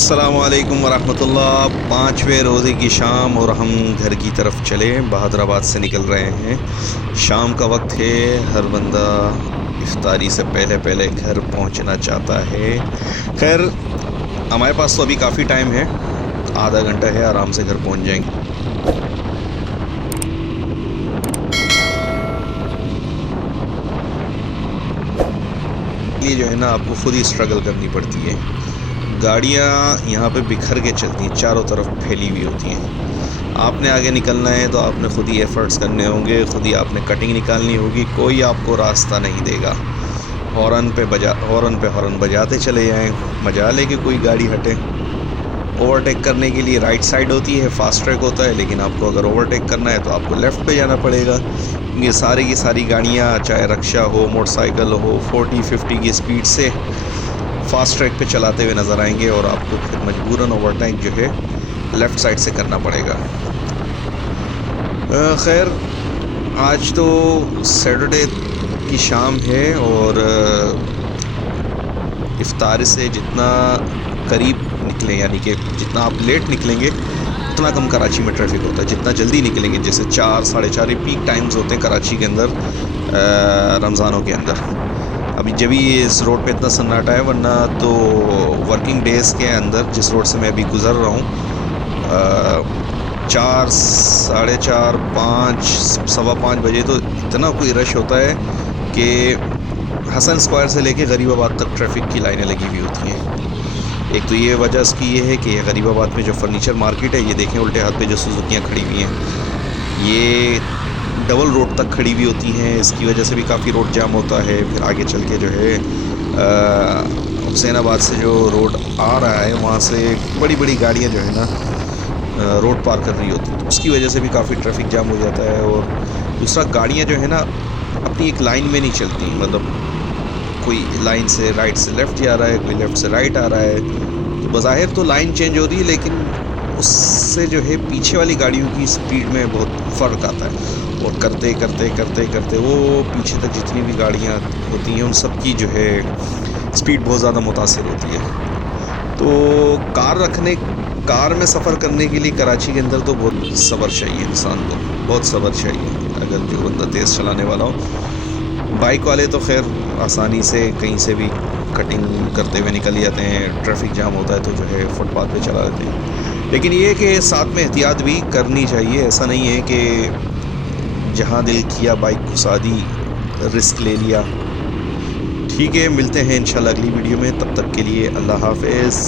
अस्सलामुअलैकुम वरहमतुल्लाह। पाँचवें रोज़े की शाम और हम घर की तरफ चले, बहादुराबाद से निकल रहे हैं। शाम का वक्त है, हर बंदा इफ्तारी से पहले पहले घर पहुंचना चाहता है। खैर हमारे पास तो अभी काफ़ी टाइम है, आधा घंटा है, आराम से घर पहुंच जाएंगे। ये जो है ना, आपको खुद ही स्ट्रगल करनी पड़ती है। गाड़ियाँ यहाँ पे बिखर के चलती हैं, चारों तरफ फैली हुई होती हैं। आपने आगे निकलना है तो आपने खुद ही एफ़र्ट्स करने होंगे, खुद ही आपने कटिंग निकालनी होगी, कोई आपको रास्ता नहीं देगा। हॉर्न पे हॉर्न बजाते चले जाएं, मजा लेके कोई गाड़ी हटे। ओवरटेक करने के लिए राइट साइड होती है, फास्ट ट्रैक होता है, लेकिन आपको अगर ओवरटेक करना है तो आपको लेफ़्ट पे जाना पड़ेगा। ये सारी की सारी गाड़ियाँ, चाहे रक्षा हो, मोटरसाइकिल हो, 40-50 की स्पीड से फास्ट ट्रैक पे चलाते हुए नज़र आएंगे और आपको फिर मजबूरन ओवरटेक जो है लेफ़्ट साइड से करना पड़ेगा। खैर आज तो सैटरडे की शाम है और इफ्तार से जितना करीब निकलें, यानी कि जितना आप लेट निकलेंगे उतना कम कराची में ट्रैफिक होता है। जितना जल्दी निकलेंगे, जैसे 4, साढ़े 4 पीक टाइम्स होते हैं कराची के अंदर रमज़ानों के अंदर। अभी जब भी इस रोड पे इतना सन्नाटा है, वरना तो वर्किंग डेज़ के अंदर जिस रोड से मैं अभी गुज़र रहा हूँ, 4, साढ़े 4, 5, सवा 5 बजे तो इतना कोई रश होता है कि हसन स्क्वायर से लेके गरीबाबाद तक ट्रैफिक की लाइनें लगी हुई होती हैं। एक तो ये वजह इसकी ये है कि गरीबाबाद में जो फर्नीचर मार्केट है, ये देखें उल्टे हाथ पे जो सुजुकियाँ खड़ी हुई हैं, ये डबल रोड तक खड़ी हुई होती हैं। इसकी वजह से भी काफ़ी रोड जाम होता है। फिर आगे चल के जो है हुसैनाबाद से जो रोड आ रहा है, वहाँ से बड़ी बड़ी गाड़ियाँ जो है ना रोड पार कर रही होती हैं, तो उसकी वजह से भी काफ़ी ट्रैफिक जाम हो जाता है। और दूसरा, गाड़ियाँ जो है ना अपनी एक लाइन में नहीं चलती, मतलब कोई लाइन से राइट से लेफ़्ट जा रहा है, कोई लेफ़्ट से राइट आ रहा है, तो बज़ाहिर तो लाइन चेंज हो रही है, लेकिन उससे जो है पीछे वाली गाड़ियों की स्पीड में बहुत फ़र्क आता है। और करते करते करते करते वो पीछे तक जितनी भी गाड़ियाँ होती हैं, उन सब की जो है स्पीड बहुत ज़्यादा मुतासिर होती है। तो कार में सफ़र करने के लिए कराची के अंदर तो बहुत सब्र चाहिए इंसान को, बहुत सब्र चाहिए अगर जो बंदा तेज़ चलाने वाला हो। बाइक वाले तो खैर आसानी से कहीं से भी कटिंग करते हुए निकल जाते हैं। ट्रैफिक जाम होता है तो जो है फुटपाथ पे चला लेते हैं। लेकिन ये कि साथ में एहतियात भी करनी चाहिए। ऐसा नहीं है कि जहाँ दिल किया बाइक घुसा दी, रिस्क ले लिया। ठीक है, मिलते हैं इंशाल्लाह अगली वीडियो में। तब तक के लिए अल्लाह हाफ़िज़।